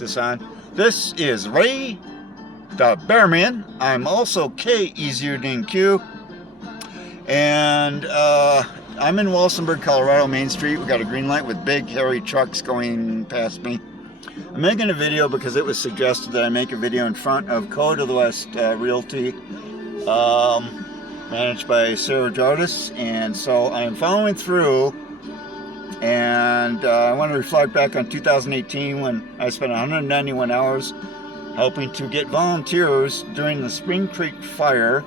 this on. This is Ray, the Bearman. I'm also KE0DNQ. And I'm in Walsenburg, Colorado, Main Street. We got a green light with big, hairy trucks going past me. I'm making a video because it was suggested that I make a video in front of KE0DNQ Realty, managed by Sarah Jardis. And so I'm following through. And I want to reflect back on 2018 when I spent 191 hours helping to get volunteers during the Spring Creek fire,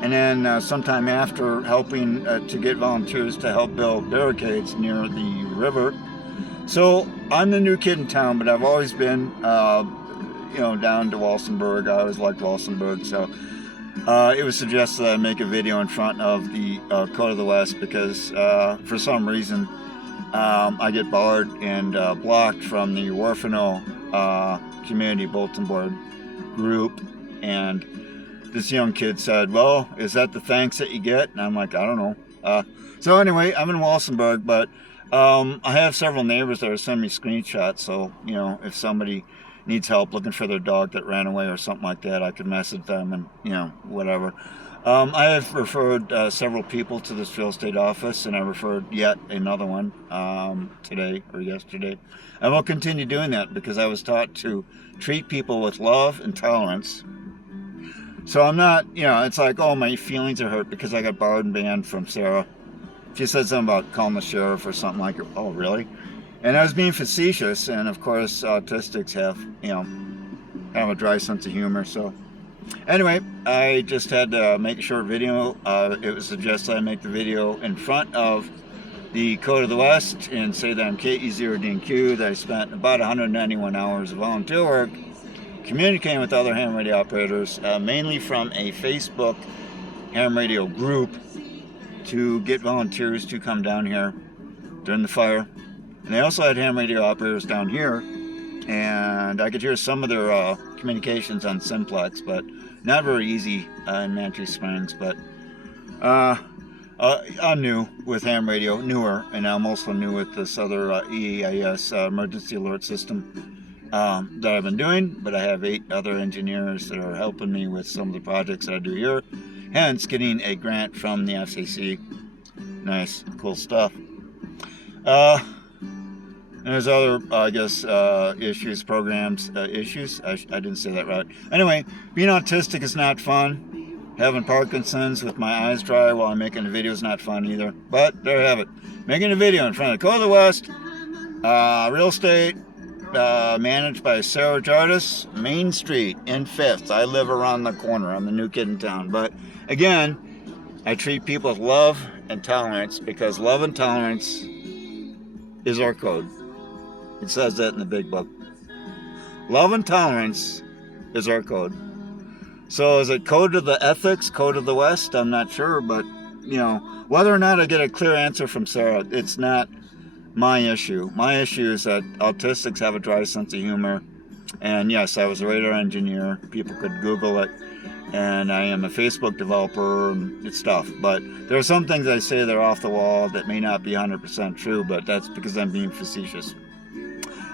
and then sometime after helping to get volunteers to help build barricades near the river. So I'm the new kid in town, but I've always been, down to Walsenburg. I always liked Walsenburg, so it was suggested that I make a video in front of the KE0DNQ because for some reason I get barred and blocked from the Warfano community bulletin board group. And this young kid said, well, is that the thanks that you get? And I'm like, I don't know. So anyway, I'm in Walsenburg, but I have several neighbors that are sending me screenshots. So, if somebody needs help looking for their dog that ran away or something like that, I could message them and, whatever. I have referred several people to this real estate office, and I referred yet another one today or yesterday. I will continue doing that because I was taught to treat people with love and tolerance. So I'm not, it's like, oh, my feelings are hurt because I got barred and banned from Sarah. She said something about calling the sheriff or something like, oh, really? And I was being facetious, and of course, autistics have, kind of a dry sense of humor, so. Anyway, I just had to make a short video. It was suggested I make the video in front of the KE0DNQ and say that I'm KE0DNQ, that I spent about 191 hours of volunteer work communicating with other ham radio operators, mainly from a Facebook ham radio group, to get volunteers to come down here during the fire. And they also had ham radio operators down here, and I could hear some of their communications on Simplex, but not very easy in Manatee Springs. But I'm new with ham radio, newer, and I'm also new with this other EAIS emergency alert system that I've been doing. But I have 8 other engineers that are helping me with some of the projects that I do here, hence getting a grant from the FCC. Nice, cool stuff. And there's other, issues, programs, issues. I didn't say that right. Anyway, being autistic is not fun. Having Parkinson's with my eyes dry while I'm making a video is not fun either. But there you have it. Making a video in front of KE0DNQ, real estate, managed by Sarah Jardis, Main Street in 5th. I live around the corner. I'm the new kid in town. But again, I treat people with love and tolerance because love and tolerance is our code. It says that in the big book. Love and tolerance is our code. So is it code of the ethics, code of the West? I'm not sure, but whether or not I get a clear answer from Sarah, it's not my issue. My issue is that autistics have a dry sense of humor. And yes, I was a radar engineer. People could Google it. And I am a Facebook developer and stuff. But there are some things I say that are off the wall that may not be 100% true, but that's because I'm being facetious.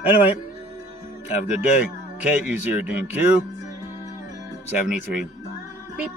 Anyway, have a good day. KE0DNQ 73. Beep.